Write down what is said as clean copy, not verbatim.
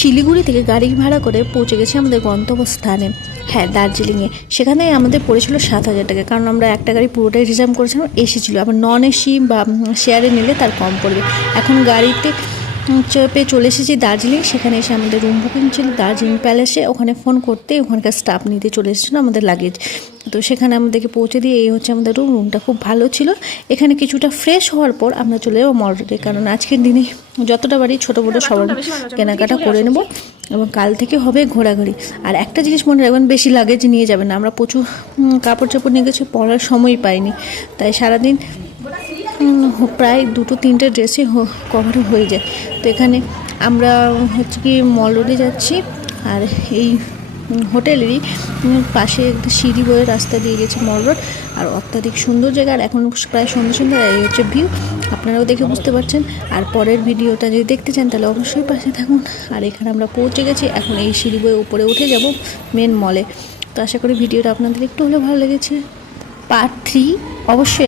শিলিগুড়ি থেকে গাড়ি ভাড়া করে পৌঁছে গেছি আমাদের গন্তব্যস্থানে, হ্যাঁ দার্জিলিংয়ে। সেখানে আমাদের পড়েছিল 7,000 টাকা, কারণ আমরা একটা গাড়ি পুরোটাই রিজার্ভ করেছিলাম, এসি ছিল। আবার নন এসি বা শেয়ারে নিলে তার কম পড়বে। এখন গাড়িতে চেপে চলে এসেছি দার্জিলিং। সেখানে এসে আমাদের রুম বুকিং ছিল দার্জিলিং প্যালেসে। ওখানে ফোন করতে ওখানকার স্টাফ নিতে চলে এসেছিলো আমাদের লাগেজ। তো সেখানে আমাদেরকে পৌঁছে দিয়ে এই হচ্ছে আমাদের রুমটা খুব ভালো ছিল। এখানে কিছুটা ফ্রেশ হওয়ার পর আমরা চলে যাবো মল রোডে, কারণ আজকের দিনে যতটা বাড়ি ছোটো বড়ো সবার কেনাকাটা করে নেব এবং কাল থেকে হবে ঘোরাঘুরি। আর একটা জিনিস মনে রাখবেন, বেশি লাগেজ নিয়ে যাবেন না। আমরা প্রচুর কাপড় চাপড় নিয়ে গেছি, পরার সময় পাইনি, তাই সারাদিন প্রায় 2-3টে ড্রেসই কভার হয়ে যায়। তো এখানে আমরা হচ্ছে কি মল রোডে যাচ্ছি, আর এই হোটেলেরই পাশে একটা সিঁড়ি বয়ে রাস্তা দিয়ে গেছে মল রোড। আর অত্যাধিক সুন্দর জায়গা, আর এখন প্রায় সন্ধ্যা এই হচ্ছে ভিউ, আপনারাও দেখে বুঝতে পারছেন। আর পরের ভিডিওটা যদি দেখতে চান তাহলে অবশ্যই পাশে থাকুন। আর এখানে আমরা পৌঁছে গেছি, এখন এই সিঁড়ি বয়ে উপরে উঠে যাব মেন মলে। তো আশা করি ভিডিওটা আপনাদের একটু হলেও ভালো লেগেছে। পার্ট 3 অবশ্যই